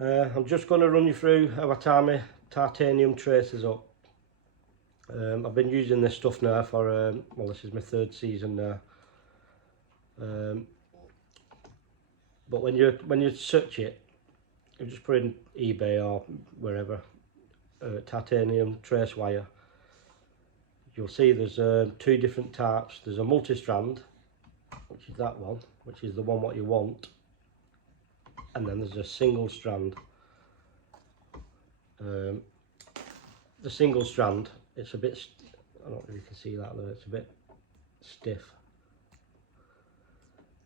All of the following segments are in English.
I'm just going to run you through how I tie my titanium traces up. I've been using this stuff now for, well, this is my 3rd season now. But when you search it, you just put in eBay or wherever, titanium trace wire. You'll see there's 2 different types. There's a multi-strand, which is that one, which is the one what you want, and then there's a single strand. The single strand, it's a bit, I don't know if you can see that there, it's a bit stiff.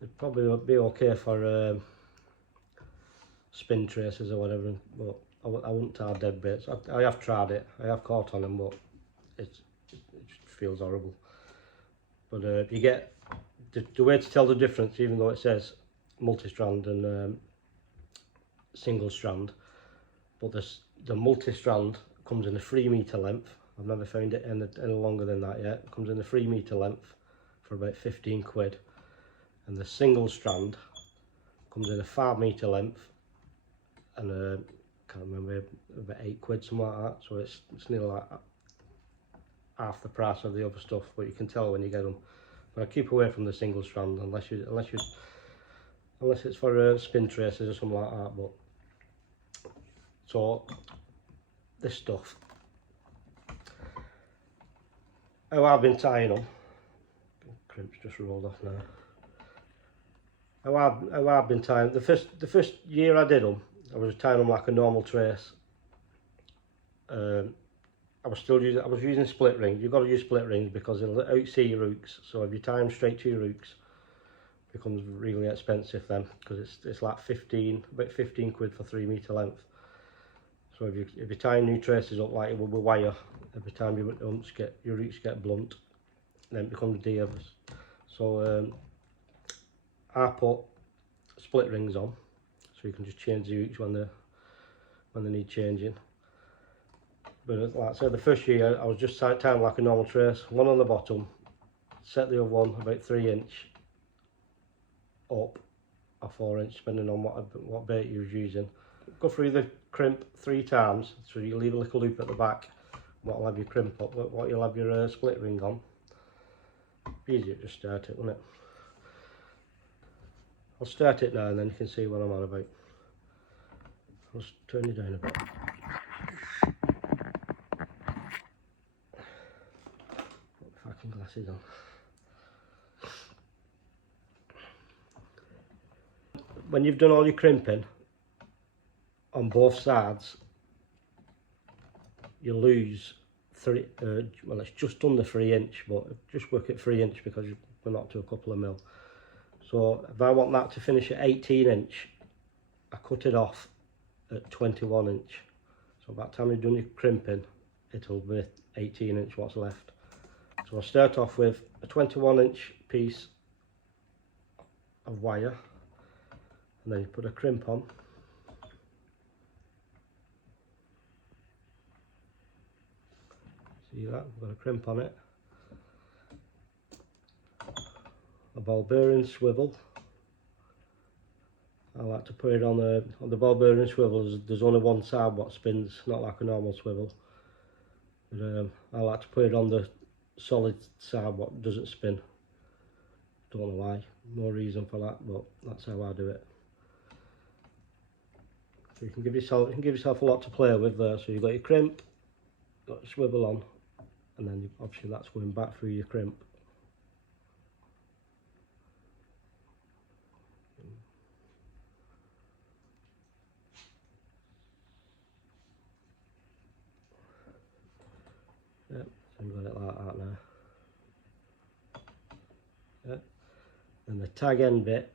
It'd probably be okay for spin traces or whatever, but I wouldn't tie dead baits. I have tried it, I have caught on them, but it just feels horrible. But if you get the way to tell the difference, even though it says multi-strand and single strand, but the multi-strand comes in a 3 metre length. I've never found it any longer than that yet. It comes in a 3 metre length for about 15 quid, and the single strand comes in a 5 metre length and can't remember, about 8 quid, something like that. So it's nearly like half the price of the other stuff, but you can tell when you get them. But I keep away from the single strand unless it's for spin traces or something like that. But so this stuff, how I've been tying them, crimp's just rolled off now. How I've been tying, the first year I did them, I was tying them like a normal trace. I was using split rings. You've got to use split rings because it'll outsee your hooks. So if you tie them straight to your hooks, it becomes really expensive then, because it's like about 15 quid for 3 metre length. So if you tie new traces up like it would with wire, every time your hooks get blunt, then it becomes dear. So I put split rings on, so you can just change the hooks when they need changing. But like I said, the first year I was just tying like a normal trace, one on the bottom, set the other one about 3 inch up or 4 inch, depending on what bait you was using. Go through the crimp 3 times, so you leave a little loop at the back. What'll have your crimp up, what you'll have your split ring on. Easier to start it, won't it? I'll start it now and then you can see what I'm on about. I'll just turn it down a bit. Put the fucking glasses on. When you've done all your crimping on both sides, you lose well, it's just under 3 inch, but just work at 3 inch because we're not to a couple of mil. So if I want that to finish at 18 inch, I cut it off at 21 inch. So by the time you've done your crimping, it'll be 18 inch what's left. So I'll start off with a 21 inch piece of wire, and then you put a crimp on. See that? I've got a crimp on it. A ball bearing swivel. I like to put it on the ball bearing swivel. There's only one side what spins, not like a normal swivel. But, I like to put it on the solid side what doesn't spin. Don't know why, no reason for that, but that's how I do it. So you can give yourself a lot to play with there. So you've got your crimp, got your swivel on, and then obviously that's going back through your crimp. Yep, so you've got it like that now. Yep. And the tag end bit,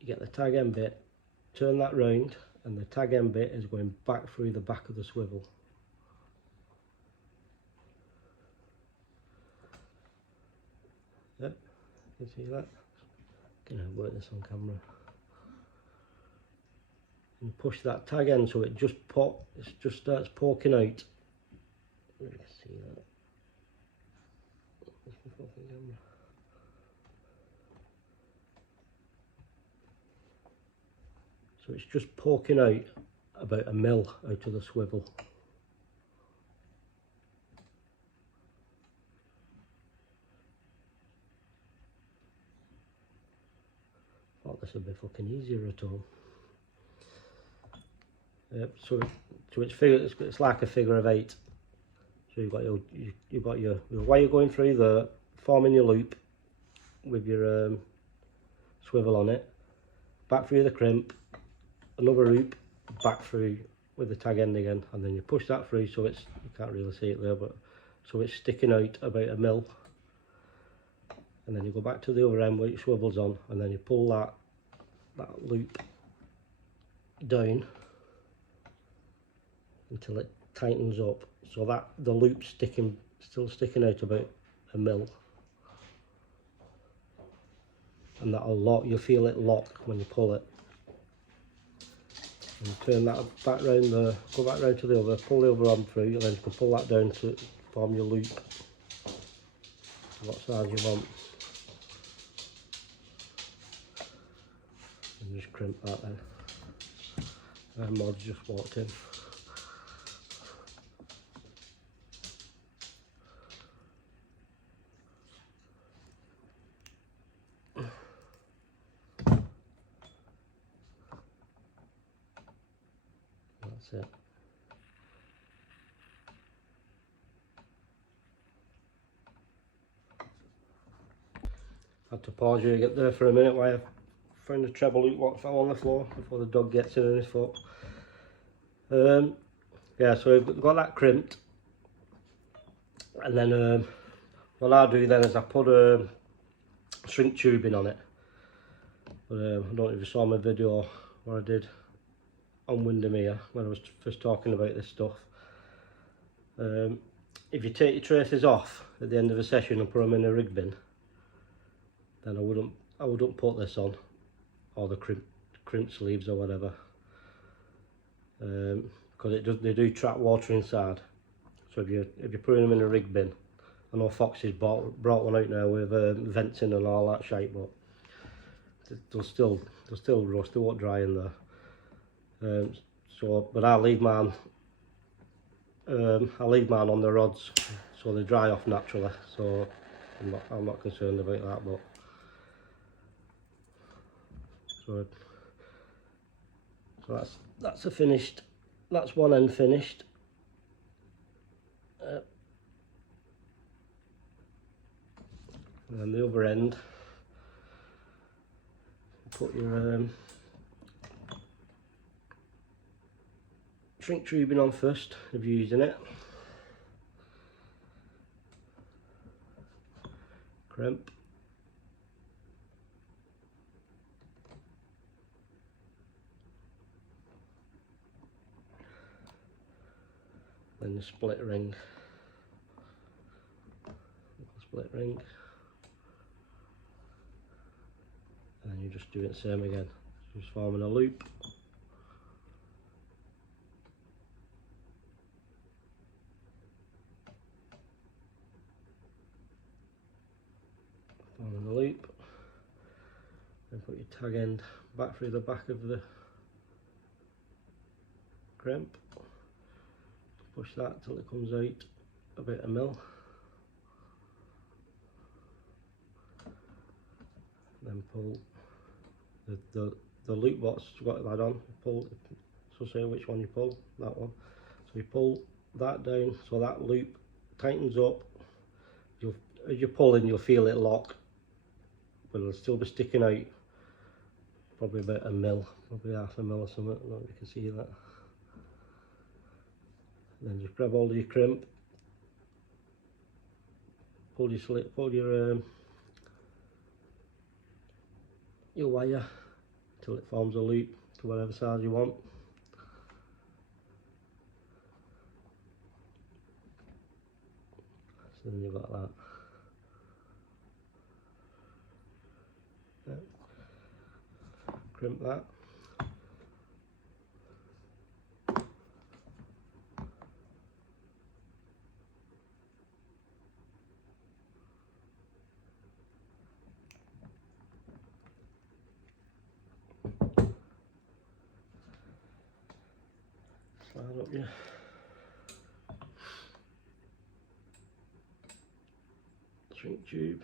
you get the tag end bit, turn that round, and the tag end bit is going back through the back of the swivel. Yep, you can see that. Gonna work this on camera. And push that tag end so it just starts poking out. You can see that. So it's just poking out about a mil out of the swivel. Thought this would be fucking easier at all. So it's like a figure of 8. So you've got your way you're going through the forming your loop with your swivel on it, back through the crimp, another loop, back through with the tag end again, and then you push that through so it's, you can't really see it there, but so it's sticking out about a mil, and then you go back to the other end where it swivels on, and then you pull that loop down until it tightens up, so that the loop's still sticking out about a mil, and that'll lock. You'll feel it lock when you pull it. And turn that back round go back round to the other, pull the other arm through, and then you can pull that down to form your loop, what size you want, and just crimp that then. And Mod's just walked in. That's it. Had to pause you get there for a minute while I found the treble loop what fell on the floor before the dog gets in on his foot. Yeah, so we've got that crimped, and then what I do then is I put shrink tubing on it. But I don't know if you saw my video what I did on Windermere when I was first talking about this stuff. If you take your traces off at the end of a session and put them in a rig bin, then I wouldn't put this on, or the crimp sleeves or whatever, because they do trap water inside. So if you're putting them in a rig bin, I know Fox's brought one out now with vents in and all that shite, but they'll still rust. They won't dry in there. But I leave mine on the rods so they dry off naturally. So I'm not concerned about that. But so that's a finished. That's one end finished. And then the other end, put your shrink tubing on first if you're using it. Crimp. Then the split ring. Split ring. And then you just do it the same again. Just forming a loop. Forming the loop. Then put your tag end back through the back of the crimp. Push that till it comes out about a mil. Then pull the loop what's got that on. Pull. So say which one you pull. That one. So you pull that down so that loop tightens up. As you're pulling, you'll feel it lock, but it'll still be sticking out. Probably about a mil, probably half a mil or something. I don't know if you can see that. Then just grab hold of your crimp, pull your wire till it forms a loop to whatever size you want. So then you've got that. Yeah. Crimp that. Fire up your shrink tube.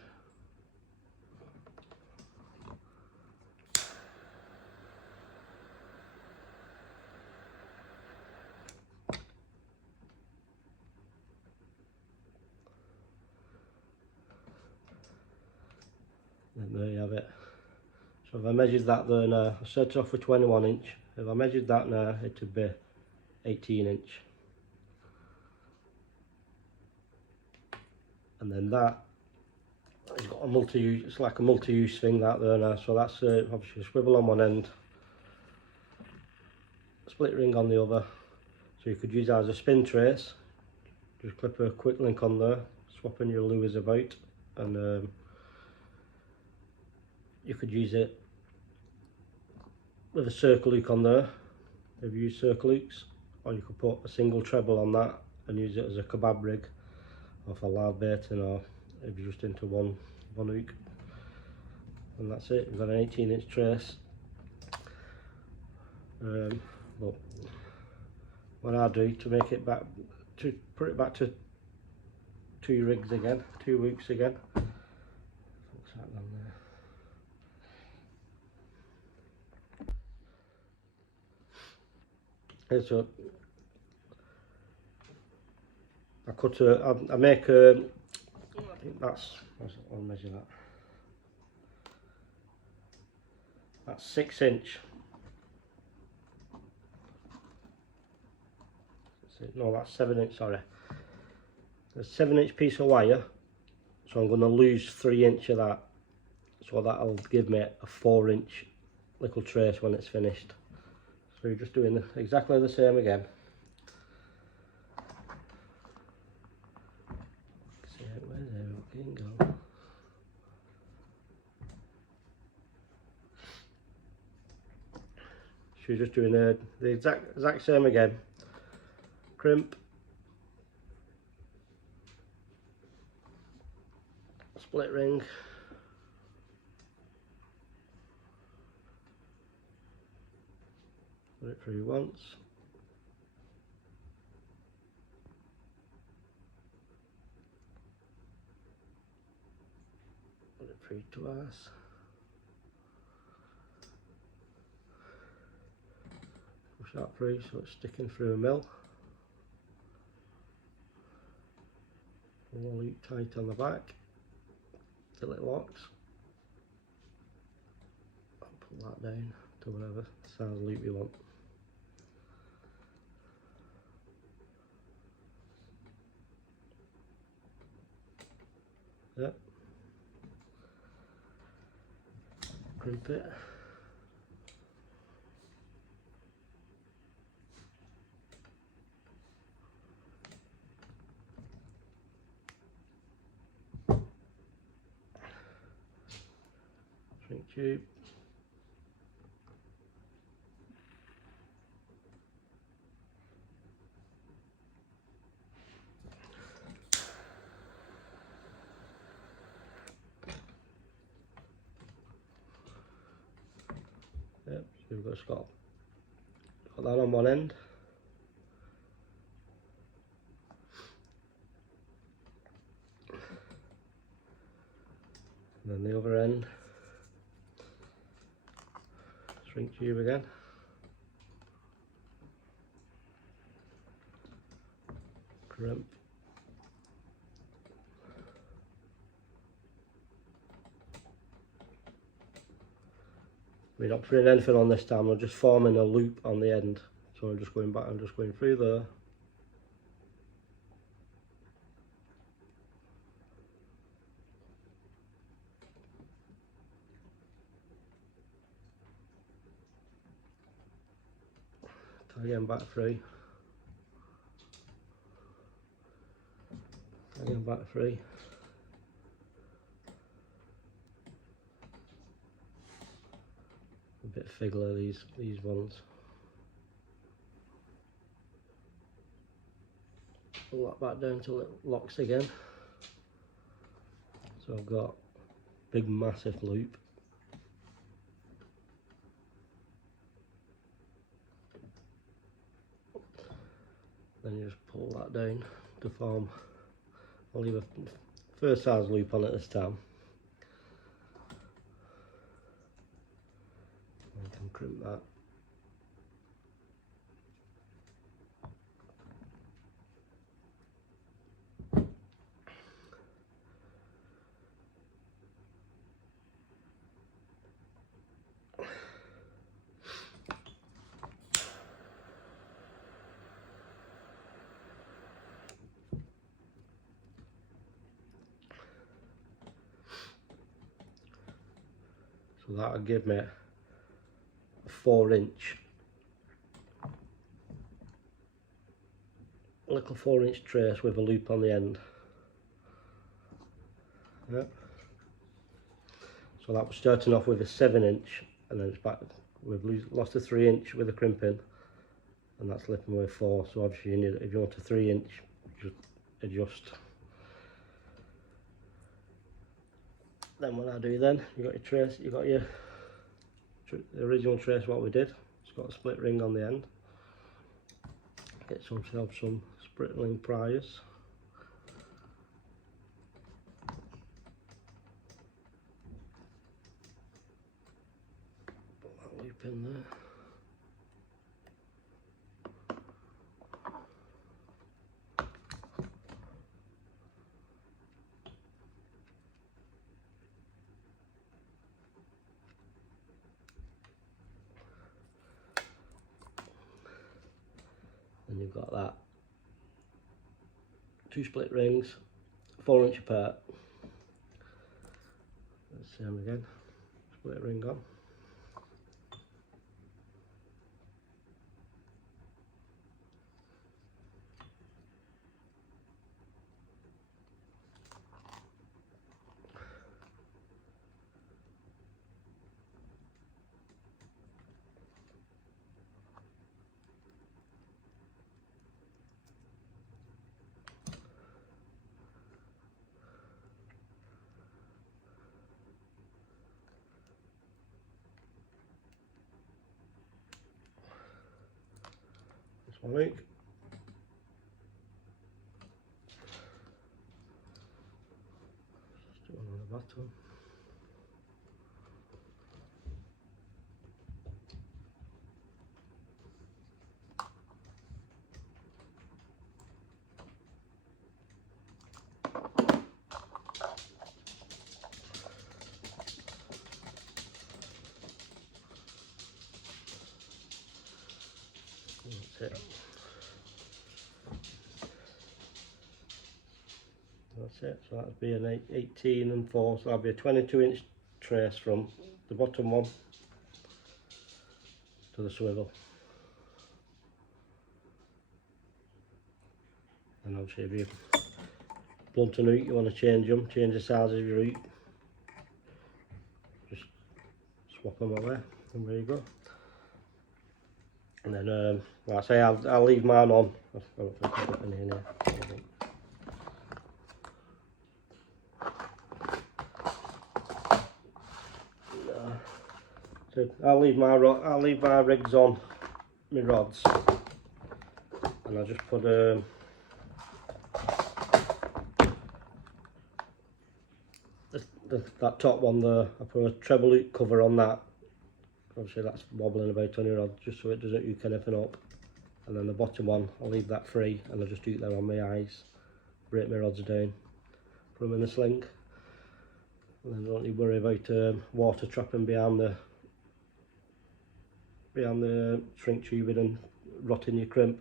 And there you have it. So if I measured that there now, I set it off for 21 inch. If I measured that now, it would be 18 inch. And then that, it's got a multi-use, it's like a multi-use thing that there now. So that's obviously a swivel on one end, split ring on the other. So you could use that as a spin trace. Just clip a quick link on there, swapping your lures about, and you could use it with a circle hook on there if you use circle hooks, or you could put a single treble on that and use it as a kebab rig or for loud baiting, or if you're just into one hook. And that's it, you've got an 18 inch trace. But what I do to make it back, to put it back to two hooks again, Fix that down there. So I cut I make a, I think I'll measure that. That's 6 inch. No, that's 7 inch, sorry. There's a 7 inch piece of wire, so I'm going to lose 3 inch of that. So that'll give me a 4 inch little trace when it's finished. So you're just doing exactly the same again. Where's the hooking go? So you're just doing the exact same again. Crimp, split ring, put it through once, put it through twice, push that through so it's sticking through a mill. Pull the loop tight on the back till it locks. I'll pull that down to whatever size loop you want. Yep. Crimp it. Shrink tube. Yep, so we've just got that on one end. And then the other end, shrink tube again. Crimp. We're not putting anything on this time, we're just forming a loop on the end. So I'm just going back, I'm just going through there. Again back through. Again back through. A bit fiddler these ones. Pull that back down till it locks again. So I've got big massive loop. then you just pull that down to form. I'll leave a first size loop on it this time. I can crimp that. So that'll give me a 4-inch, little 4-inch trace with a loop on the end. Yep. So that was starting off with a 7-inch, and then it's back. We've lost a 3-inch with a crimping, and that's left me with 4. So obviously, you need, if you want a 3-inch, just adjust. Then what I do then, you got your trace, you got your the original trace what we did. It's got a split ring on the end. Get some sprinkling pliers. Put that loop in there. And you've got that. 2 split rings, 4-inch apart. Same again. Split ring on. One week. Just do one on the bottom. That's it. That's it. So that'd be an 18 and 4. So that'll be a 22-inch trace from the bottom one to the swivel. And obviously, if you blunt and hook, you want to change them, change the size of your hook. Just swap them away, and there you go. And then, like I say, I'll leave mine on. I don't think I've got any in here. So I'll leave my rigs on my rods, and I'll just put that top one there. I put a treble loop cover on that. Obviously that's wobbling about on your rod, just so it doesn't hook anything up. And then the bottom one, I'll leave that free, and I'll just hook them on my eyes, break my rods down, put them in the sling, and then don't need to worry about water trapping behind the shrink tubing and rotting your crimp.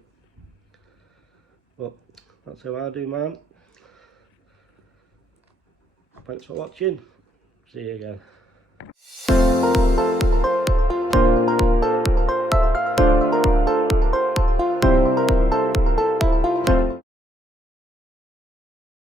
But that's how I do mine. Thanks for watching. See you again.